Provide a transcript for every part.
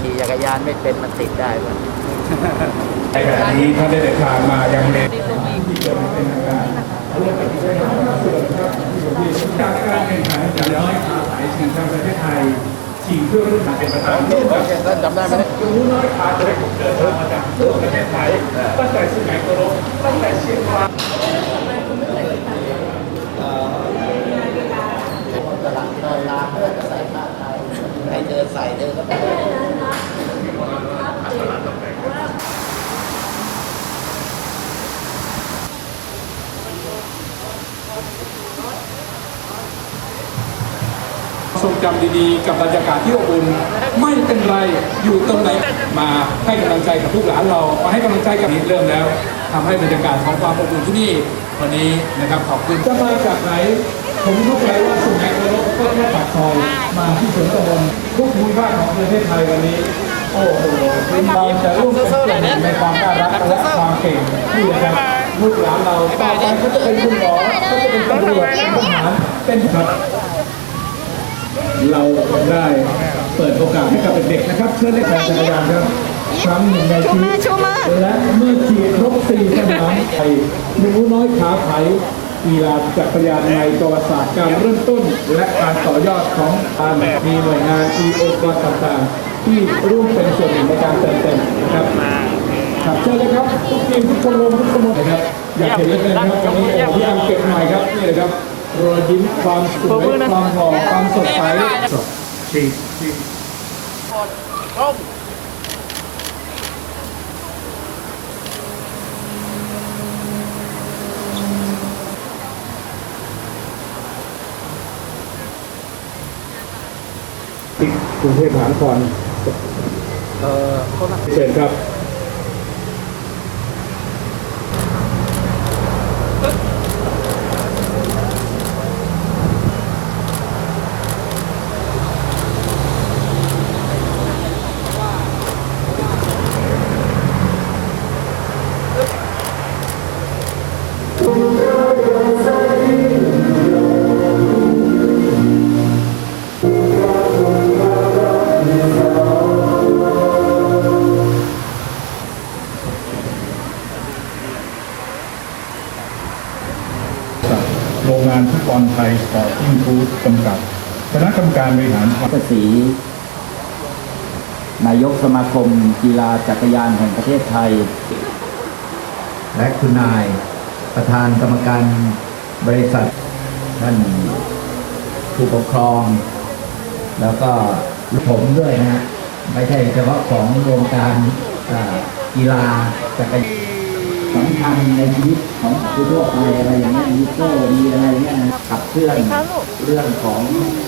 ขี่จักรยานไม่เป็นมันติดได้วะในขณะนี้ท่านได้เดินทางมายังเลนที่เกิดเป็นทางการร่วมกับที่ใช้งานส่วนครับที่จากการแข่งขันอย่างน้อยขาสายชิงแชมป์ประเทศไทยชิงเพื่อรุ่นเป็นประธานร่วมกับท่านจำได้ไหมรู้น้อยขาจะได้เดินทางมาจากทั่วประเทศไทยตั้งแต่สุไหงโกลกตั้งแต่เชียงราย ตลาดเดินลาเพื่อจะใส่ผ้าไทย ให้เดินใส่เดินก็ไปทรงจำดีๆ กับบรรยากาศที่อบอุ่นไม่เป็นไรอยู่ตรงไหนมาให้กำลังใจกับลูกหลานเรามาให้กำลังใจกับนี่เริ่มแล้วทำให้บรรยากาศของความอบอุ่นที่นี่วันนี้นะครับขอบคุณจะมาจากไหนผมเข้าใจว่าสุไหงโกลกก็แค่ปากซอยมาที่สวนตะบน ทุกภูมิภาคของประเทศไทยวันนี้ โอ้โหเราจะร่วมเป็นส่วนหนึ่งในความน่ารักและความเก่งที่นะครับลูกหลานเราต่อไปก็จะเป็นคุณหมอก็จะเป็นตำรวจเป็นทหารเป็นครับ เราได้เปิดโอกาสให้กับเด็กๆนะครับเชิญเล่นจักรยานครับครั้งหนึ่งในชีวิตชูมือชูมือและเมื่อขี่ครบสี่สนามไทยหนูน้อยขาไถ กีฬาจักรยานในประวัติศาสตร์การเริ่มต้น และการต่อยอดของการมีหน่วยงานมีองค์กรต่างๆ ที่ร่วมเป็นส่วนหนึ่งในการเติมเต็มนะครับครับเชิญเลยครับทุกทีมทุกคนรวมทุกคนนะครับอยากเห็นเหลยนะครับวันนี้โอ้พี่อังเก็บหน่อยครับนี่เลยครับรอยยิ้มความสวยความหล่อความสดใสสดชีชีที่ กรุงเทพมหานครเออคนละเชิญครับ คม กีฬาจักรยานแห่งประเทศไทย และคุณนายประธานกรรมการบริษัทท่านผู้ปกครอง แล้วก็ผมด้วยนะฮะไม่ใช่เฉพาะของวงการกีฬาจักรยานสำคัญในชีวิตของผู้ทั่วไปอะไรอย่างเงี้ยมีโซ่มีอะไรเงี้ยขับเคลื่อนเรื่องของ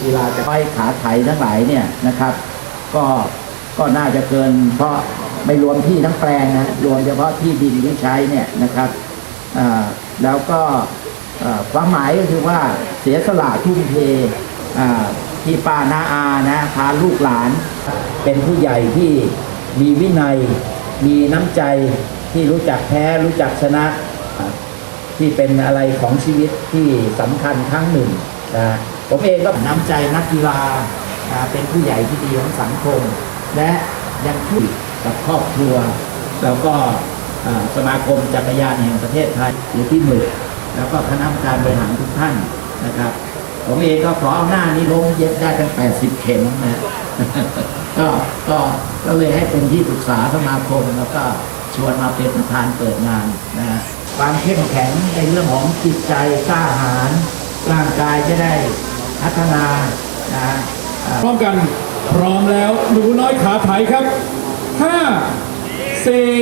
กีฬาจะไปขาไถทั้งหลายเนี่ยนะครับ ก็ ก็น่าจะเกิน เพราะไม่รวมที่ทั้งแปลงนะรวมเฉพาะที่ดินที่ใช้เนี่ยนะครับแล้วก็ความหมายก็คือว่าเสียสละทุ่มเทที่ป้านาอานะพาลูกหลาน เป็นผู้ใหญ่ที่มีวินัย มีน้ำใจที่รู้จักแพ้รู้จักชนะที่เป็นอะไรของชีวิตที่สำคัญครั้งหนึ่งนะผมเองก็น้ำใจนักกีฬาเป็นผู้ใหญ่ที่ดีของสังคม และยังช่วยกับครอบครัว แล้วก็สมาคมจักรยานแห่งประเทศไทยหรือที่หนึ่งแล้วก็คณะกรรมการบริหารทุกท่านนะครับ ผมเองก็ขอเอาหน้านี้ล้มเย็บได้ตั้ง 80 เข็มนะก็ก็ก็เลยให้เป็นที่ปรึกษาสมาคมแล้วก็ชวนมาเป็นประธานเปิดงานนะฮะความเข้มแข็งในเรื่องของจิตใจกล้าหาญร่างกายจะได้พัฒนานะฮะอ่าพร้อมกัน พร้อมแล้วหนูน้อยขาไถครับห้าสี่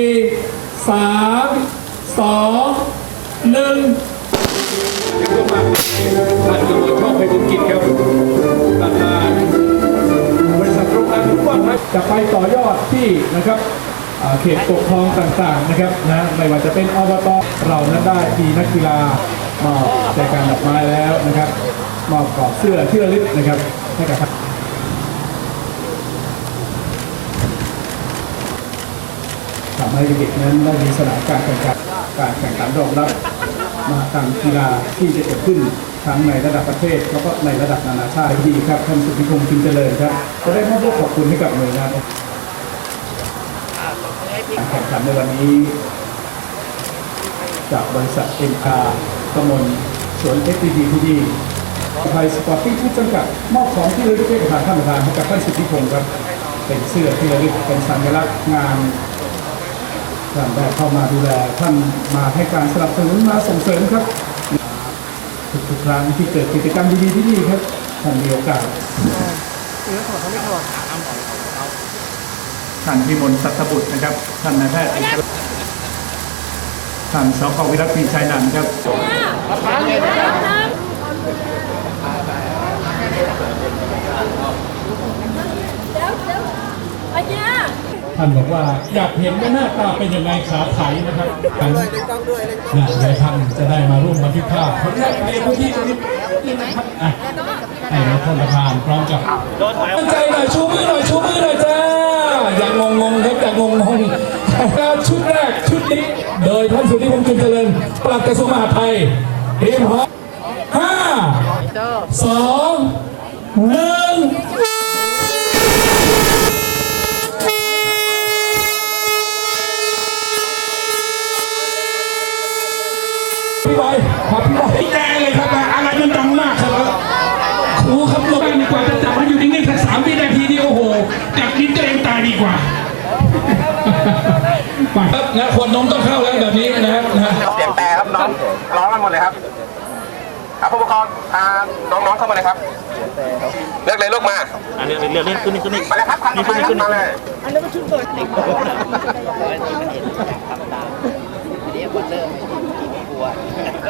สามสองหนึ่งท่านกมลโชคไปบุญกิจครับประธานบริษัทโรงงานทุกวันนะจะไปต่อยอดที่นะครับอ่าเขตปกครองต่างๆนะครับนะไม่ว่าจะเป็นอบตเรานั้นได้ทีนักกีฬามอบแจกันดอกไม้แล้วนะครับมอบกรอบเสื้อที่ระลึกนะครับให้กับท่าน ทำ ให้เด็กๆนั้นได้มีสนามการแข่งขันการแข่งขันรองรับมหกรรมกีฬาที่จะเกิดขึ้นทั้งในระดับประเทศแล้วก็ในระดับนานาชาติดีครับท่านสุธิพงศ์จินเจริญครับจะได้มอบขอบคุณให้กับหน่วยงานการแข่งขันในวันนี้ จากบริษัทเอ็นคากมลสวนเอฟดีพีดีไทยสปอร์ติ้งผู้จำกัดมอบของที่ระลึกให้กับท่านประธานให้กับท่านสุธิพงศ์ครับ เป็นเสื้อที่ระลึกเป็นสัญลักษณ์งาน ท่านได้เข้ามาดูแลท่านมาให้การสนับสนุนมาส่งเสริมครับทุกๆครั้งที่เกิดกิจกรรมดีๆที่นี่ครับท่านมีโอกาสท่านพิมลสัตบุตรนะครับท่านนายแพทย์เอกท่านสกวิรัตมีชัยนันท์ครับ ท่านบอกว่าอยากเห็นว่าหน้าตาเป็นยังไงขาไถนะครับกันนะเดี๋ยวท่านจะได้มาร่วมบันทึกภาพขออนุญาตเรียนพื้นที่ตรงนี้นี่นะครับอะให้ท่านประธานพร้อมกับตั้งใจหน่อยชูมือหน่อยชูมือหน่อยจ้าอย่างงงๆครับอย่างงงๆกาชุดแรกชุดนี้โดยท่านสุทธิพงษ์จุนเจริญปลัดกระทรวงมหาดไทยเรียมพร้อมห้าสองหนึ่ง พี่บอยขอพี่บอยแดงเลยครับอะไรมันดังมากครับครูครับลงดีกว่าจะจับมันอยู่นิ่งๆแค่สามวินาทีนี่โอ้โหจับนิ้นตัวเองตายดีกว่าไปครับนะคนนมต้องเข้าแล้วแบบนี้นะครับนะเสียงแต่ครับน้องร้องกันหมดเลยครับครับผู้ปกครองพาน้องๆเข้ามาเลยครับเลือกเลยลูกมาอันนี้เรื่องนี้ขึ้นนี่ขึ้นนี่มาเลยครับคันต่อไปครับมาเ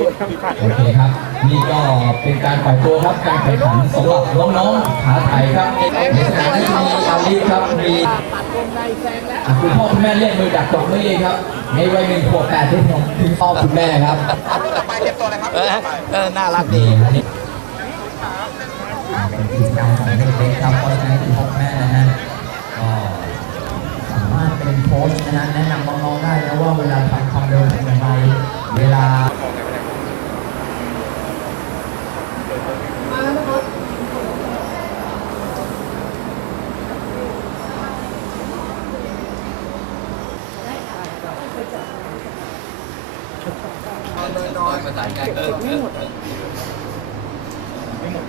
โอเคครับ นี่ก็เป็นการปล่อยตัวครับ การแข่งขันสำหรับน้องๆขาไทยครับในสนามนี้มีอาลีครับมีอะคุณพ่อคุณแม่เรียกมือดักตกมือครับ ในวัยหนึ่งขวบแปดที่ผมถึงพ่อคุณแม่ครับต่อไปเตรียมตัวเลยครับเออเออน่ารักดีนี่เป็นกิจกรรมของเด็กๆครับเพราะฉะนั้นคุณพ่อคุณแม่นะฮะก็สามารถเป็นโค้ชนะฮะแนะนำน้องๆได้นะว่าเวลาทำความเร็วเป็นอย่างไรเวลา สานกันเก็บไม่หมดไม่หมด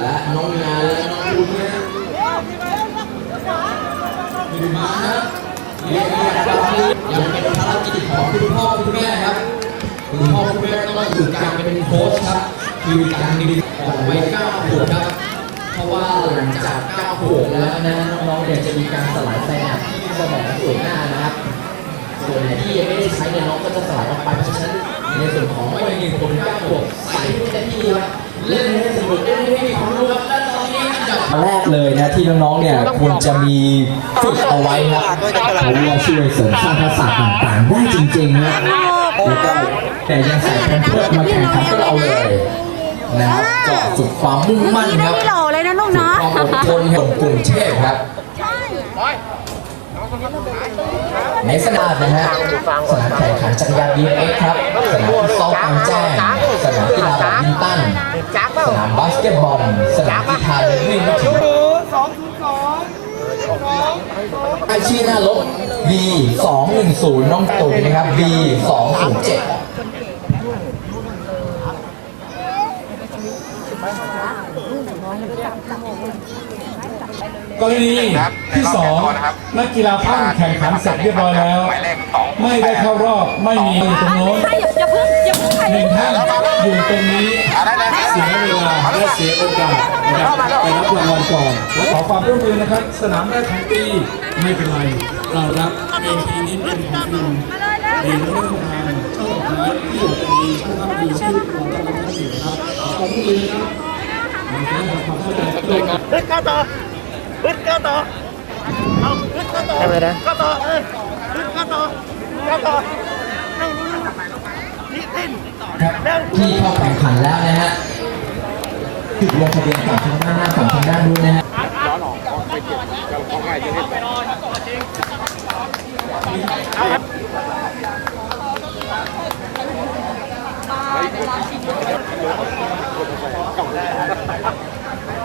และน้องงานและน้องบุญนะมีมาครับเรียกว่ายังเป็นภารกิจของคุณพ่อคุณแม่ครับคุณพ่อคุณแม่ต้องฝึกการเป็นโค้ชครับคือการดึงออกไว้9ขวบครับ ราะว่าหลังจาก9ขวบแล้วนะน้องๆเนี่ยจะมีการสลายไซนัปที่สมองส่วนหน้านะครับ ส่วนไหนที่ยังไม่ได้ใช้เนี่ยน้องก็จะสลายออกไปเพราะฉะนั้นในส่วนของไม่มีหนึ่งคนเก้าขวบใส่ให้เต็มที่ครับเล่นให้สนุกเล่นให้มีความรู้ครับและตอนนี้อันดับแรกเลยนะที่น้องๆเนี่ยควรจะมีฝึกเอาไว้ครับเพราะว่าช่วยเสริมสร้างทักษะต่างๆได้จริงๆนะแล้วก็แต่ยังใส่แพมเพิร์สมาแข่งขันกับเราเลยนะครับก็ฝึกความมุ่งมั่นครับไม่หล่อ เลยนะลูกฝึกเนาะความอดทนของกรุงเทพครับในสนามนะฮะสนามแข่งขันจักรยาน BMX ครับสนามฟุตซอลกลางแจ้งสนามกีฬาแบดมินตันสนามบาสเกตบอลสนามกีฬาเดินวิ่งไม่ถึงไอชื่อหน้ารถ B 2 1 0น้องตุ๋ยนะครับ B 2 0 7 กรณีที่สองนักกีฬาปั้นแข่งขันเสร็จเรียบร้อยแล้วหมายเลขสองไม่ได้เข้ารอบไม่มีอยู่ตรงโน้นอย่าอย่าเพิ่งอย่าเพิ่งใครหนึ่งท่านอยู่ตรงนี้เอาได้เลยครับเสียเวลาและเสียโอกาสนะครับไปรับรางวัลก่อนและขอความร่วมมือนะครับ สนามแรกของปีไม่เป็นไรเรารับเวทีนี้เป็นของคุณเรียนเรื่องทางเจ้าของร้านที่อยู่ตรงนี้ผู้ทำดีชื่อของกำลังท่านอยู่ครับขอความร่วมมือนะครับมัน ขึ้นก้าวต่อเอาขึ้นก้าวต่อทำไมนะก้าวต่อเออขึ้นก้าวต่อก้าวต่อนั่งนี่สิ่งที่เข้าแข่งขันแล้วนะฮะจุดลงทะเบียนฝั่งทางด้านหน้าฝั่งทางด้านนู้นนะฮะร้อนออไปเก็บเราเข้อง่ายจะได้เอรับ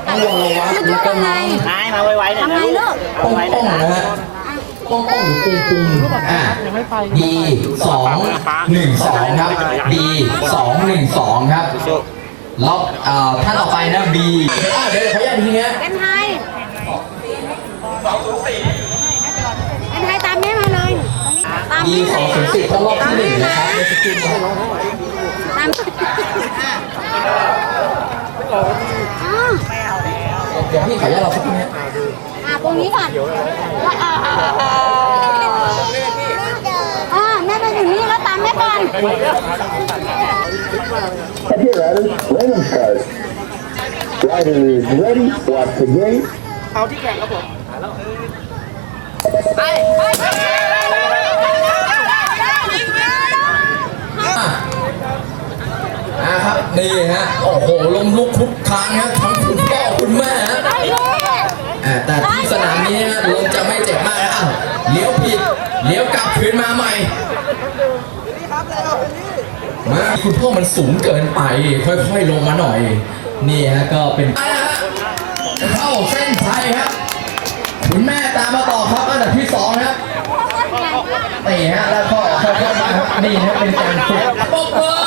ห่วงระงแล้วก็ไทำไงลูกป้องป้องนะฮะป้องป้องหรือปุงปุงอะ B สองหนึ่งสองครับ B สองหนึ่งสองครับแล้วเอ่อท่านต่อไปนะ B อะเดี๋ยวขออนุญาตทีเนี้ยเป็นไทยเป็นไทยตามแม่มาเลยตาม B แม่สองศูนย์สี่เข้ารอบที่หนึ่งนะครับในสกิลตามอ่าเดี๋ยวพี่ขออนุญาตเราสักทีเนี้ยอ่าตรงนี้ก่อนอ่าอ่าอ่าอ่าแม่มาอยู่นี่แล้วตามแม่ก่อน Apparatus random start. Rider is ready. Watch the gate. เอาที่แข่งครับผมอ่าครับนี่ฮะ โอ้โหลมลุกคลุกคลานฮะทั้งคุณพ่อ คุณแม่ฮะอ่าแต่ที่สนามนี้ฮะลมจะไม่เจ็บมากนะอ้าวเลี้ยวผิด เลี้ยวกลับคืนมาใหม่ มาคุณพ่อมันสูงเกินไป ค่อยๆลงมาหน่อย นี่ฮะก็เป็นอ่าฮะเข้าเส้นชัยครับคุณแม่ตามมาต่อครับอันดับที่สองครับนี่ฮะแล้วก็ค่อยๆมาครับนี่ฮะเป็นการฝึกปกเบอ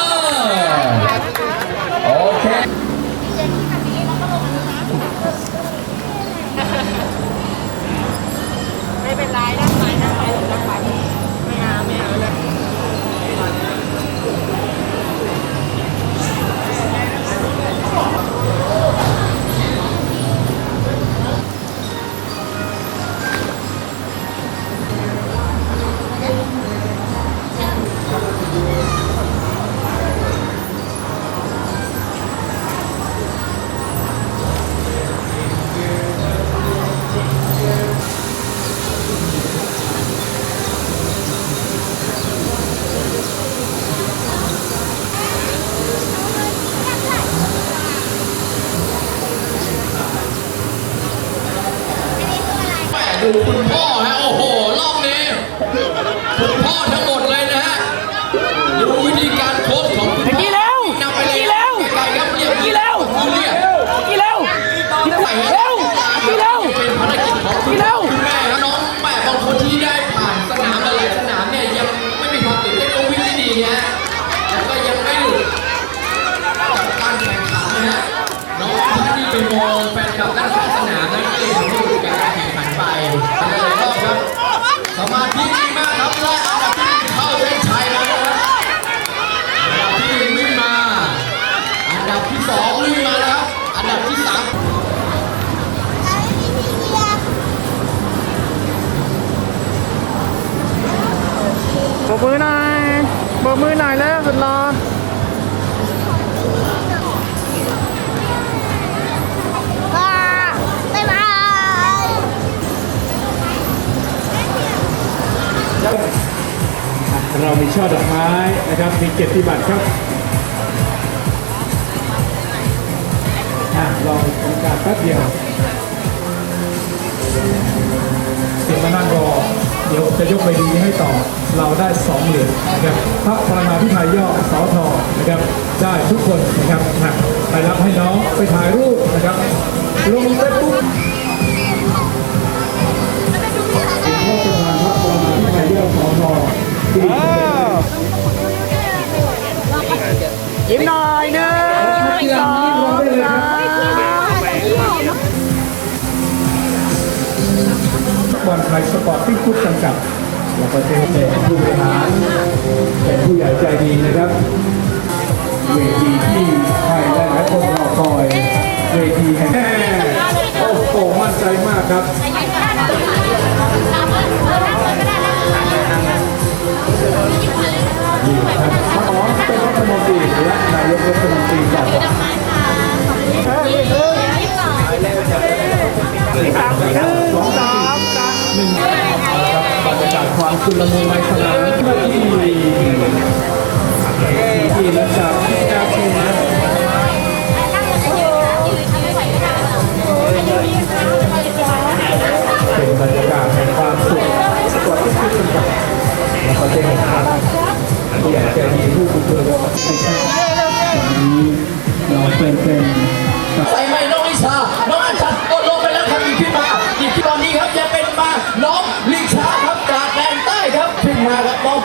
โบกมือหน่อยโบกมือหน่อยแล้วสุดรอบ๊ายบาเรามีช่อดอกไม้นะครับ มีเกียรติบัตรครับอะลองบรรยากาศแป๊บเดียวเดี๋ยวมานั่งรอ เดี๋ยวจะยกใบดีให้ต่อเราได้สองเหรียญนะครับพระพรมาพิไทยย่อสอทอนะครับได้ทุกคนนะครับนะไปรับให้น้องไปถ่ายรูปนะครับลงเฟซบุ๊กพ่อประธานพระปรมาภิไธยย่อสอทอที่ดียิ้มหน่อยหนึ่ง บอลไทยสปอร์ติ้งฟุตจำกัดแล้วก็เจ๊เป็นผู้บริหารเป็นผู้ใหญ่ใจดีนะครับ เวทีที่ใครหลายๆคนรอคอย เวทีแห่งแม่โอ้โหมั่นใจมากครับนี่ครับพระอ๋อเป็นรัฐมนตรีและนายกรัฐมนตรีต่อาก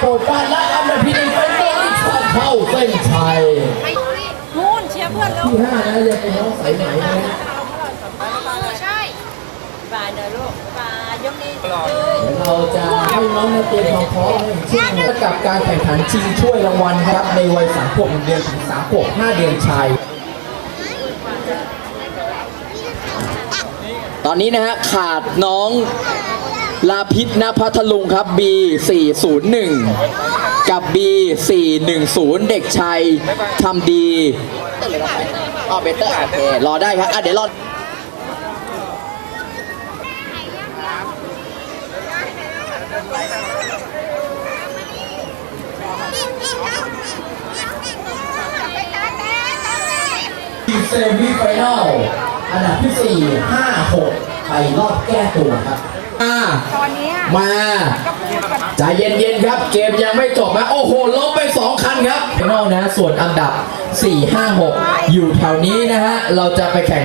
โปรดปรานและอันดับที่หนึ่งเป็นน้องลิชาเข้าเส้นชัยนู่นเชียร์เพื่อนแล้วที่ห้านะยังเป็นน้องสายไหมนะใช่บายเด้อลูกบายยกนี้เดี๋ยวเราจะให้น้องนักเรียนความพร้อมในช่วงกับการแข่งขันชิงถ้วยรางวัลครับในวัยสามขวบหนึ่งเดือนถึงสามขวบห้าเดือนชายตอนนี้นะฮะขาดน้อง ลาพิษณพัทลุงครับ B 401กับ B 410เด็กชายทำดีอ๋อเบเตอร์โอเครอได้ครับอะเดี๋ยวรอเซมิไฟแนลอันดับที่ 4 5 6 ไปรอบแก้ตัวครับ มามา ใจเย็นๆครับ เกมยังไม่จบนะโอ้โหลบไป 2 คันครับไฟแนลนะ ส่วนอันดับ 4 5 6 อยู่แถวนี้นะฮะ เราจะไปแข่ง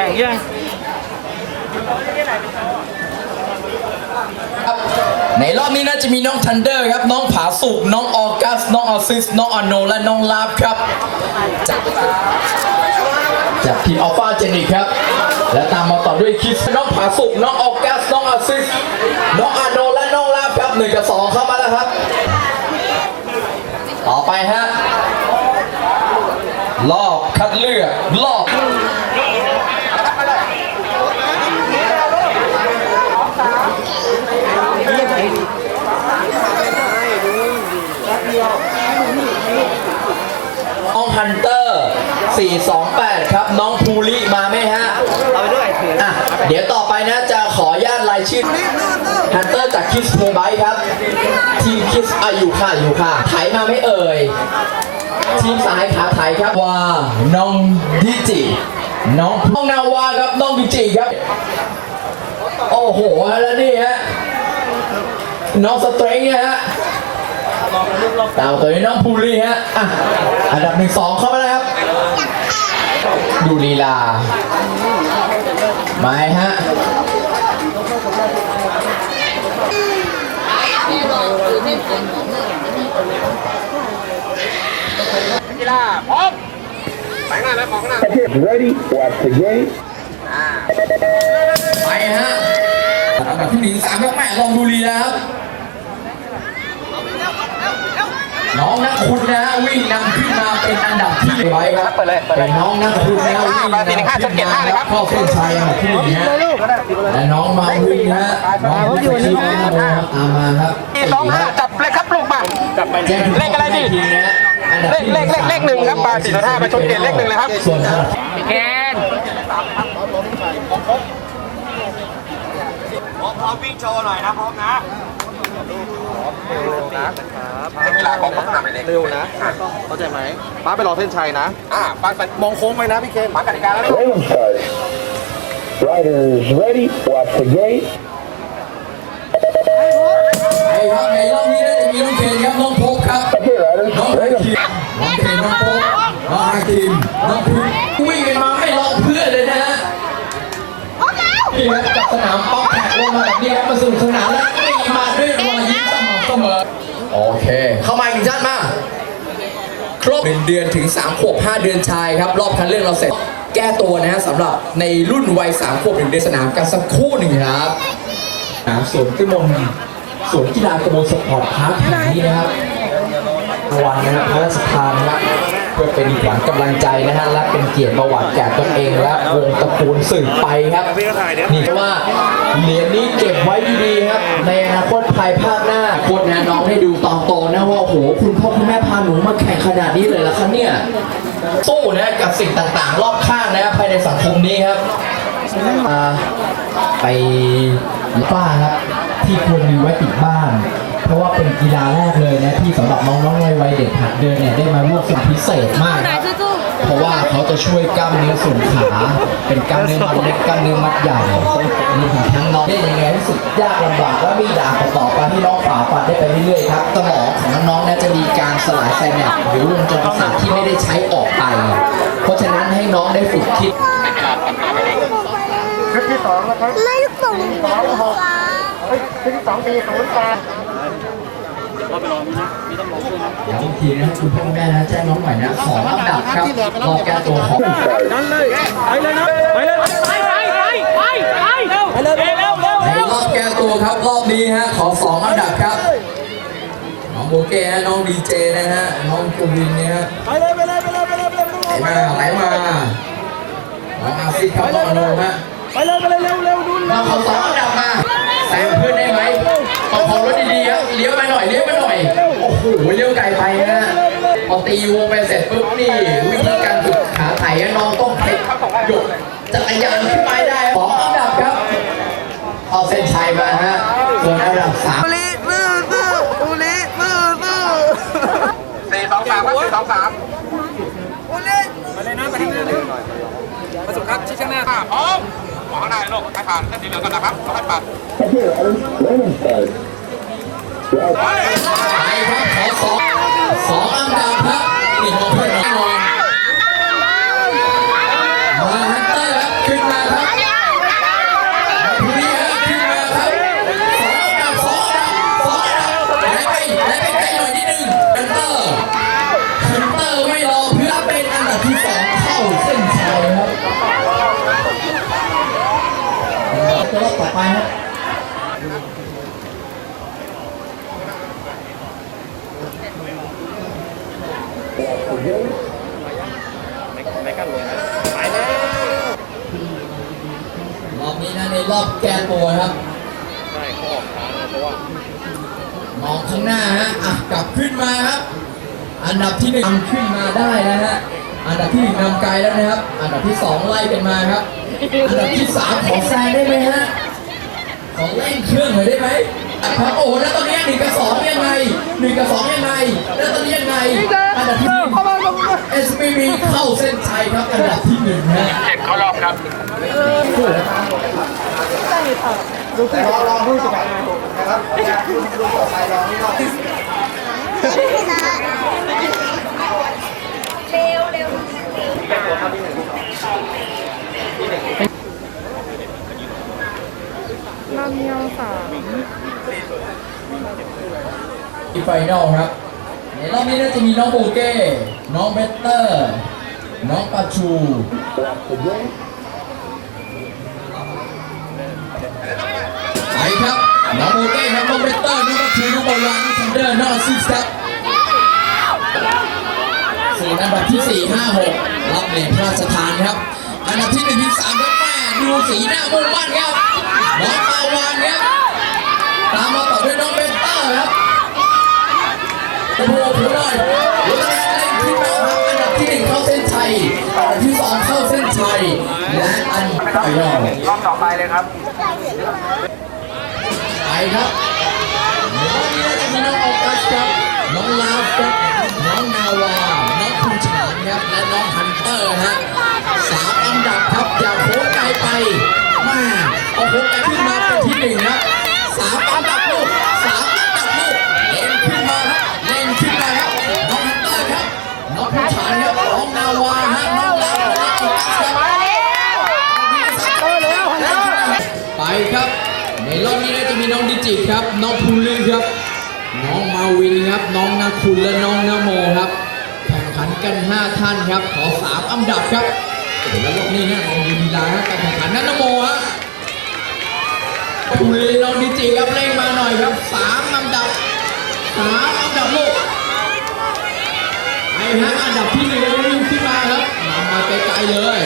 ครับในรอบนี้น่าจะมีน้องทันเดอร์ครับ น้องผาสุกน้องออกัส น้องออซิส น้องอโน และน้องลาบครับ จากทีมอัลฟาเจนิกครับ และตามมาต่อด้วยคิสน้องผาสุกน้องออกัสน้องอาซิสน้องอาโนและน้องลาบครับหนึ่งกับสองเข้ามาแล้วครับ ต่อไปฮะรอบคัดเลือกรอบน้องฮันเตอร์ 428 ครับ ญาตรายชื่อฮันเตอร์จากคิสโมบายครับ ทีมคิสอาอยู่ค่ะอยู่ค่ะไถมาไม่เอ่ย ทีมสายขาไถครับว่าน้องดิจิน้องน้องนาวาครับน้องดิจิครับ โอ้โหแล้วนี่ฮะน้องสเตรงเนี่ยฮะดาวตัวนี้น้องภูริฮะอะอันดับหนึ่งสองเข้ามาแล้วครับ ดูลีลาไม่ฮะ Ready? Watch the game. ไปฮะอันดับที่หนึ่งสามยกแม่ลองดูลีนะครับ น้องนักคุณนะฮะวิ่งนำขึ้นมาเป็นอันดับที่ไว้ครับเป็นน้องนักคุณนะวิ่งนำขึ้นมาครับเข้าเส้นชัยอันดับที่หนึ่งฮะและน้องมาวินฮะน้องผู้ชีพนะครับตามมาครับสองห้าจับเลยครับลูกมาแจ้งเลขอะไรดิทีนะฮะอันดับเลขที่เลขเลขเลขหนึ่งครับปลาสี่ห้าไปชนเกตเลขหนึ่งเลยครับส่วนอันดับ เวลาของผมทำไปเร็วนะ เข้าใจไหมป้าไปรอเส้นชัยนะ อ่าปลาเป็นมองโค้งไปนะพี่เคนปลากติกาแล้ว Random start. Riders ready? Watch the gate. ไอ้ครับในรอบนี้น่าจะมีน้องเคนครับน้องพบครับ Okay, riders. น้องไฮ Random คิมน้องเคนน้องพบน้องไฮคิมน้องพิมวิ่งกันมาไม่รอเพื่อนเลยนะฮะนี่ครับจากสนามป๊อปแท็กลงมาแบบนี้ครับมาสนุกสนานและไม่มาด้วยรอยยิ้มสม่ำเสมอ โอเค เข้ามาอีกหนึ่งท่านมาครบหนึ่งเดือนถึง3ขวบ5 เดือนชายครับ รอบคัดเลือกเราเสร็จ แก้ตัวนะฮะสำหรับในรุ่นวัย3ขวบ1เดือนสนามกันสักครู่หนึ่งครับสนามสวนกระมลสวนกีฬากระมลสปอร์ตพาร์คแห่งนี้นะครับรางวัลนะครับพระราชทานนะครับ เพื่อเป็นขวัญกำลังใจนะฮะและเป็นเกียรติประวัติแก่ตนเองและวงตระกูลสืบไปครับ นี่ก็ว่าเหรียญนี้เก็บไว้ดีๆครับ ในอนาคตภายภาคหน้าโคนนะน้องให้ดูตอนโตนะว่าโอ้โหคุณพ่อคุณแม่พาหนูมาแข่งขนาดนี้เลยเหรอคะเนี่ยสู้นะกับสิ่งต่างๆ รอบข้างนะภายในสังคมนี้ครับอ่าไปป้าครับที่ควรมีไว้ติดบ้าน เพราะว่าเป็นกีฬาแรกเลยนะที่สำหรับน้องๆในวัยเด็กหัดเดินเนี่ยได้มาร่วมสิ่งพิเศษมากครับเพราะว่าเขาจะช่วยกล้ามเนื้อส่วนขา เป็นกล้ามเนื้อมัดเล็กกล้ามเนื้อมัดใหญ่รวมถึงทั้งน้องได้ยังไงรู้สึกยากลำบากและมีด่านต่อๆไปให้น้องฝ่าฟันได้ไปเรื่อยๆครับสมองของน้องๆน่าจะมีการสลายไซแนปหรือวงจรประสาทที่ไม่ได้ใช้ออกไป เพราะฉะนั้นให้น้องได้ฝึกคิดชุดที่สองนะครับไม่ลูกโป่งสองหกเฮ้ยชุดที่สองปีศูนย์แปด อย่างอีกทีนะคุณพ่อแม่นะแจ้งน้องหน่อยนะสองอันดับครับรอแก้ตัวของนั่นเลยไปเลยนะไปเลยไปไปไปไปไปเร็วเร็วเร็วเร็วในรอบแก้ตัวครับรอบนี้ฮะขอสองอันดับครับน้องโบเก้น้องดีเจนะฮะน้องกวินนี่ยฮะไปเลยไปเลยไปเลยไปเลยไปเลยไหลมาไหลมาน้องอาซิครับน้องโนฮะไปเลยไปเลยเร็วเร็วดูน้องขอสองอันดับมาแซงเพื่อนได้ไหมประคอรถดีๆครับเลี้ยวไปหน่อยเลี้ยว โอ้โหเลี้ยวไกลไปนะฮะพอตีวงไปเสร็จปุ๊บนี่ วิธีการฝึกขาไถน้องต้องพลิกหยกจักรยานขึ้นไปได้สองอันดับครับ เอาเส้นชัยมาฮะ ส่วนอันดับสามสี่สองสามครับสี่สองสามประสบครับชี้ข้างหน้าพร้อมขอข้างหน้าลูกให้ผ่านเส้นสีเหลืองก่อนนะครับต้องให้ปัด Here, Alex Random Stars. ไปครับขอของสองอันดับครับนี่ขอพื่อนน้องมองมาฮันเตอร์ครับขึ้นมาครับผู้นี้ครับขึ้นมาครับสองอันดับสองอันดับสองอันดับไหลไปไหลไปไกลหน่อยนิดนึงฮันเตอร์ฮันเตอร์ไม่รอเพื่อเป็นอันดับที่สองเข้าเส้นชัยครับตัวรอบต่อไปครับ รอบนี้นะในรอบแก้ตัวครับ ออกข้างหน้าฮะอะกลับขึ้นมาครับ อันดับที่หนึ่งนำขึ้นมาได้นะฮะ อันดับที่หนึ่งนำไกลแล้วนะครับ อันดับที่สองไล่กันมาครับ อันดับที่สามขอแซงได้ไหมฮะ ขอเร่งเครื่องหน่อยได้ไหม ครับโอ้โหแล้วตอนนี้หนึ่งกับสองยังไงหนึ่งกับสองยังไง แล้วตอนนี้ยังไงอันดับที่หนึ่ง SBB เข้าเส้นชัยครับอันดับที่หนึ่งฮะเจ็ดเข้ารอบครับเร็วเร็ว ที่ไฟนอลครับ ในรอบนี้น่าจะมีน้องโบเก้ น้องเบตเตอร์ น้องปาชูไปครับ น้องโบเก้ครับน้องเบตเตอร์ น้องปาชู น้องบอลลานน้องทันเดอร์ น้องซิสครับส่วนอันดับที่ 4 5 6 รับเหรียญพระราชทานครับ อันดับที่1ที่3ครับ ดูสีหน้ามุ่งมั่นครับน้องปาวานครับตามมาต่อด้วยน้องเบตเตอร์ครับโอ้โหถือหน่อยถือคะแนนเล่นขึ้นมาครับอันดับที่หนึ่งเข้าเส้นชัยอันดับที่สองเข้าเส้นชัยและอันไปรอบรอบต่อไปเลยครับไปครับในรอบนี้น่าจะมีน้องออกัสครับน้องลาฟครับน้องนาวาน้องคุณฉานครับและน้องฮันเตอร์ฮะสามอันดับครับ อย่าโค้งไกลไปแมาเอาโค้งไกลขึ้นมาเป็นที่หนึ่งครับสามอันดับลูกสามอันดับลูกเล่นขึ้นมาครับเล่นขึ้นมาครับน้องฮันเตอร์ครับน้องคุณฉานครับน้องนาวาฮะน้องลาฟและน้องออกัสครับไปครับในรอบนี้จะมีน้องดิจิตครับ น้องพูลือครับ น้องมาวินครับ น้องนาคุณและน้องนาโมครับ แข่งขันกัน 5 ท่านครับ ขอ 3 อันดับครับ โอ้แล้วรอบนี้เนี่ยลองดูดีลาครับการแข่งขันนั้นนโมฮะบุรีน้องดิจิครับเร่งมาหน่อยครับสามอันดับสามอันดับโลกไอ้ฮะอันดับที่หนึ่งวิ่งขึ้นมาครับนำมาไกลๆเลย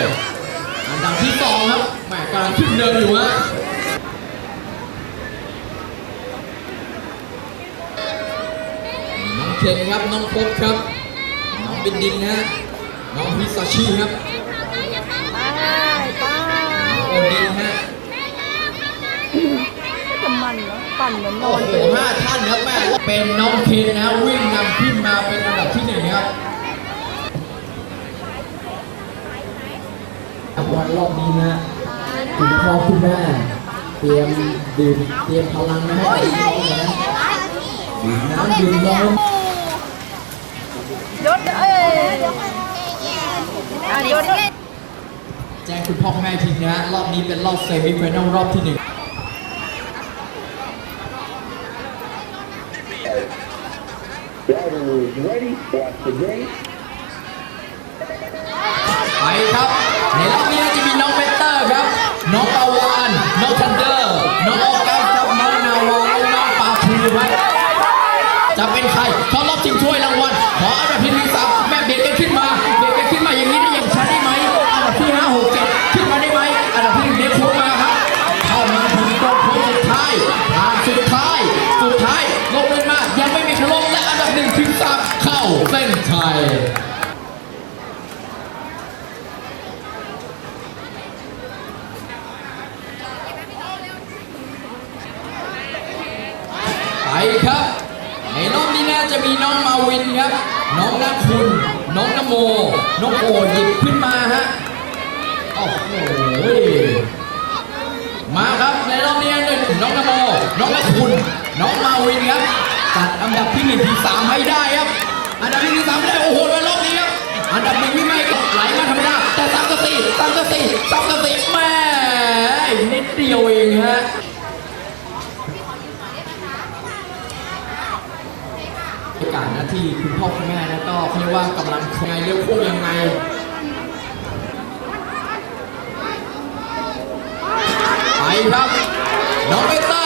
อันดับที่สองครับแหมกำลังขึ้นเดินอยู่ฮะน้องเคนครับน้องพบครับน้องบินดินฮะน้องฮิซาชิครับ โอดินฮะจะมันเหรอปั่นเหมือนนโอ้นโหเลยห้าท่านครับแม่เป็นน้องเคนนะวิ่งนำขึ้นมาเป็นอันดับที่หนึ่งครับวันรอบนี้นะคุณพ่อคุณแม่เตรียมดื่มเตรียมพลังนะให้กับน้องเลยนะดื่มน้ำดื่มนมยศเอ้ยอะยศแจ้งคุณพ่อคุณแม่ทีนะรอบนี้เป็นรอบเซมิไฟแนลรอบที่หนึ่ง สามเข้าเส้นชัยไปครับ ในรอบนี้น่าจะมีน้องมาวินครับ น้องนักคุณ น้องนโม น้องโอหยิบขึ้นมาฮะโอ้โหมาครับในรอบนี้หนึ่งน้องนโม น้องนักคุณ น้องมาวินครับจัดอันดับที่หนึ่งถึงสามให้ได้ นดับที่หนึ่งสามไม่ได้โอ้โหในรอบนี้ครับอันดับหนึ่งวิ่งไม่ก็ไหลมาธรรมดาแต่สามกับสี่สามกับสี่สามกับสี่แม่นิดเดียวเองฮะบรรยากาศนะที่คุณพ่อคุณแม่นะก็เขาเรียกว่ากำลังยังไงเลี้ยวคู่ยังไงไปครับน้องเบเต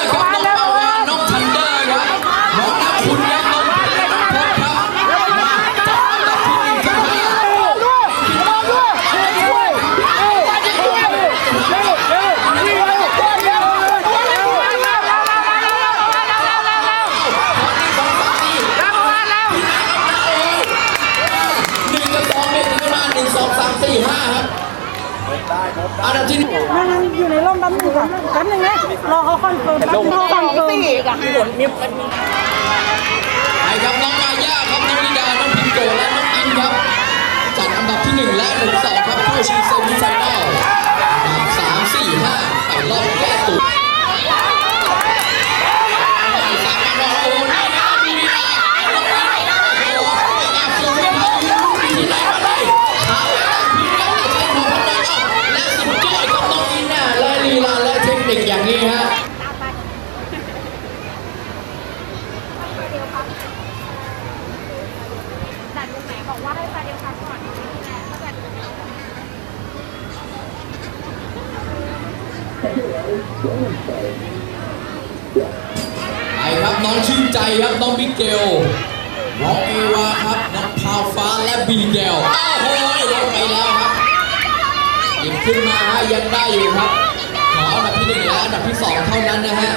เกลน้องเอวาครับน้องพาวฟ้าและบีเกลอ้าวเฮ้ยลงไปแล้วครับยิงขึ้นมาฮะยังได้อยู่ครับขออันดับที่หนึ่งและอันดับที่สองเท่านั้นนะฮะ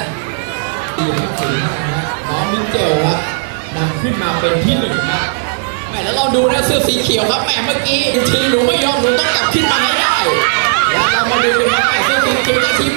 ดีครับสูงมากนะน้องมิเกลครับนำขึ้นมาเป็นที่หนึ่งนะแหมแล้วเราดูนะเสื้อสีเขียวครับแหมเมื่อกี้ทีหนูไม่ยอมหนูต้องกลับขึ้นมาให้ได้แล้วเรามาดูกันครัเสื้อสีเขียวทีม